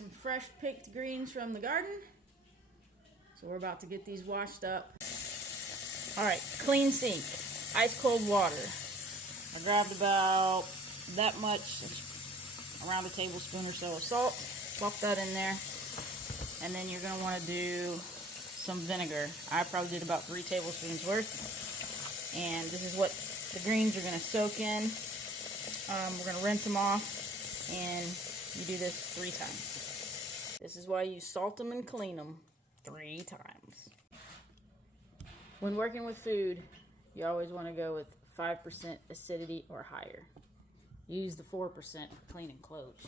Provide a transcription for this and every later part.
some fresh picked greens from the garden. So we're about to get these washed up. All right, clean sink, ice cold water. I grabbed about that much, around a tablespoon or so of salt. Plop that in there. And then you're gonna wanna do some vinegar. I probably did about 3 tablespoons worth. And this is what the greens are gonna soak in. We're gonna rinse them off, and you do this 3 times. This is why you salt them and clean them 3 times. When working with food, you always want to go with 5% acidity or higher. Use the 4% for cleaning clothes.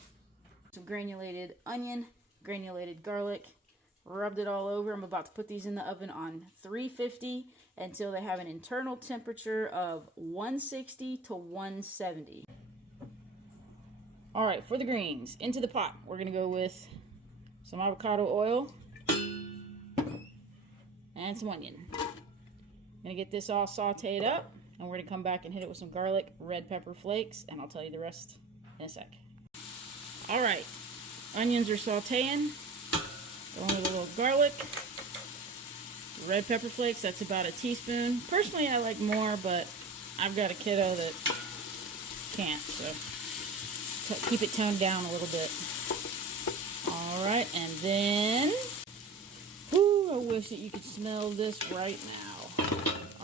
Some granulated onion, granulated garlic, rubbed it all over. I'm about to put these in the oven on 350 until they have an internal temperature of 160 to 170. All right, for the greens, into the pot, we're gonna go with some avocado oil and some onion. Gonna get this all sauteed up, and we're gonna come back and hit it with some garlic, red pepper flakes, and I'll tell you the rest in a sec. All right, onions are sauteing. Going with a little garlic, red pepper flakes, that's about a teaspoon. Personally, I like more, but I've got a kiddo that can't, so keep it toned down a little bit. All right, and then, I wish that you could smell this right now.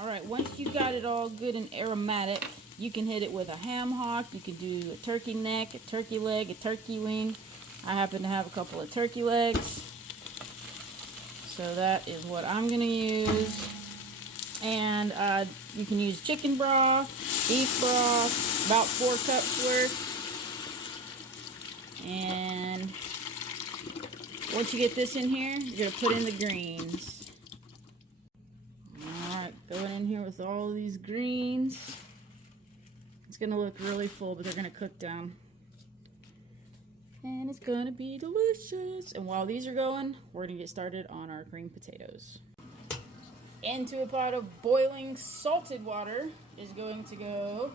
All right, once you've got it all good and aromatic, you can hit it with a ham hock. You can do a turkey neck, a turkey leg, a turkey wing. I happen to have a couple of turkey legs, so that is what I'm going to use. And you can use chicken broth, beef broth, about 4 cups worth. And once you get this in here, you're going to put in the greens. Alright, going in here with all these greens. It's going to look really full, but they're going to cook down. And it's going to be delicious. And while these are going, we're going to get started on our creamed potatoes. Into a pot of boiling salted water is going to go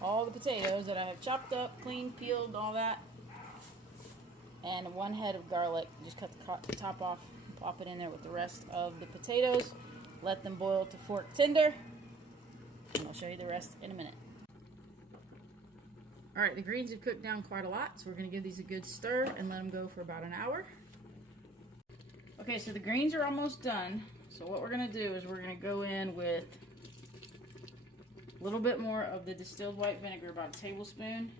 all the potatoes that I have chopped up, cleaned, peeled, all that. And 1 head of garlic. Just cut the top off and pop it in there with the rest of the potatoes. Let them boil to fork tender, and I'll show you the rest in a minute. All right, the greens have cooked down quite a lot, so we're going to give these a good stir and let them go for about an hour. Okay, so the greens are almost done. So what we're going to do is we're going to go in with a little bit more of the distilled white vinegar, about a tablespoon,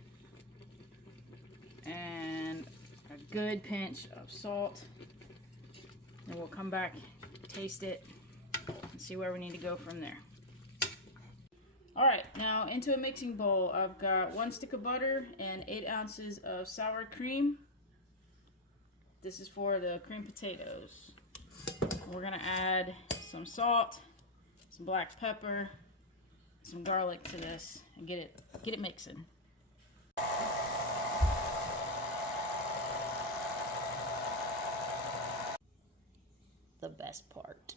and a good pinch of salt. And we'll come back, taste it, and see where we need to go from there. All right, now into a mixing bowl, I've got 1 stick of butter and 8 ounces of sour cream. This is for the creamed potatoes. We're gonna add some salt, some black pepper, some garlic to this, and get it mixing. The best part.